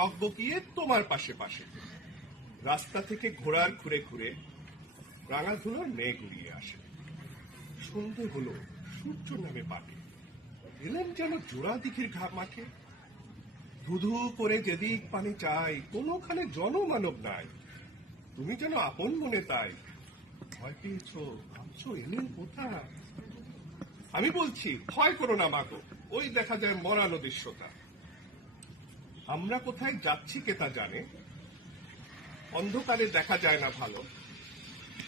টকবকিয়ে তোমার পাশে পাশে। রাস্তা থেকে ঘোড়ার খুঁড়ে খুঁড়ে রাঙা ধুলোর মেঘ উড়িয়ে আসে। সন্ধে হলো, সূর্য নামে পাটে। এলেন যেন জোড়া দিঘির মাঠে। ধুধু করে যেদিক পানি চাই, কোনোখানে জনমানব নাই। তুমি যেন আপন মনে তাই। ভয় পেয়েছ, ভাবছো এলেন কোথায়? আমি বলছি ভয় করো না মাগো, ওই দেখা যায় মরা নদীর সোতা। আমরা কোথায় যাচ্ছি কে তা জানে, অন্ধকারে দেখা যায় না ভালো।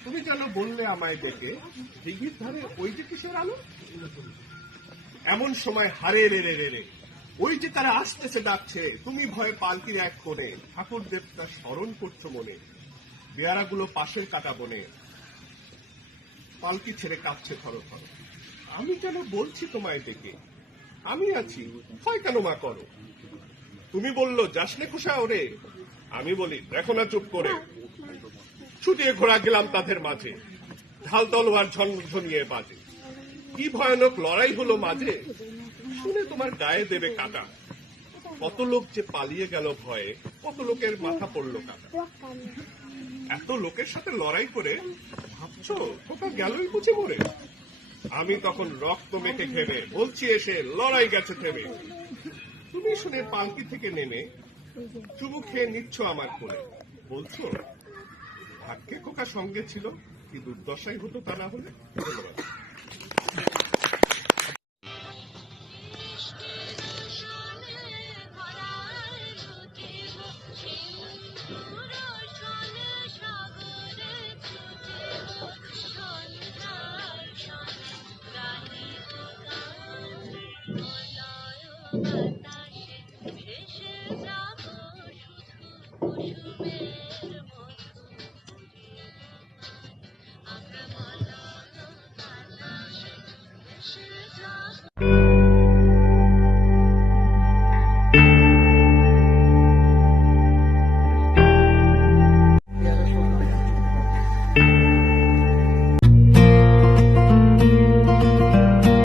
তুমি যেন বললে আমায় ডেকে, দিঘির ধারে ওই যে কিসের আলো। এমন সময় হারে রে রে রে রে, ওই যে তারা আসতেছে ডাকছে। তুমি ভয়ে পালকির এক কোণে ঠাকুর দেবতা স্মরণ করছো মনে। বেয়ারাগুলো পাশের কাটা বনে পালকি ছেড়ে কাঁপছে থর থর। আমি কেন বলছি তোমায় ডেকে, আমি আছি, ভয় কেন মা করো। তুমি বললো যাসনে কুসা ওরে, আমি বলি দেখো না চুপ করে। ছুটিয়ে ঘোড়া গেলাম তাদের মাঝে, ঢাল তলোয়ার ঝনঝনিয়ে বাজে। কি ভয়ানক লড়াই হলো মাঝে, শুনে তোমার গায়ে দেবে কাটা। কত লোক যে পালিয়ে গেল ভয়ে, কত লোকের মাথা পড়লো কাটা। এত লোকের সাথে লড়াই করে ভাবছো কোথা গেলই বুঝে মরে। আমি তখন রক্ত মেখে ঘেমে বলছি এসে লড়াই গেছে থেমে। তুমি শুনে পালকি থেকে নেমে চুমু খেয়ে নিচ্ছ আমার কোলে। বলছো ভাগ্যে কোকা সঙ্গে ছিল, কি দুর্দশাই হতো তা না হলে। ধন্যবাদ। আমরা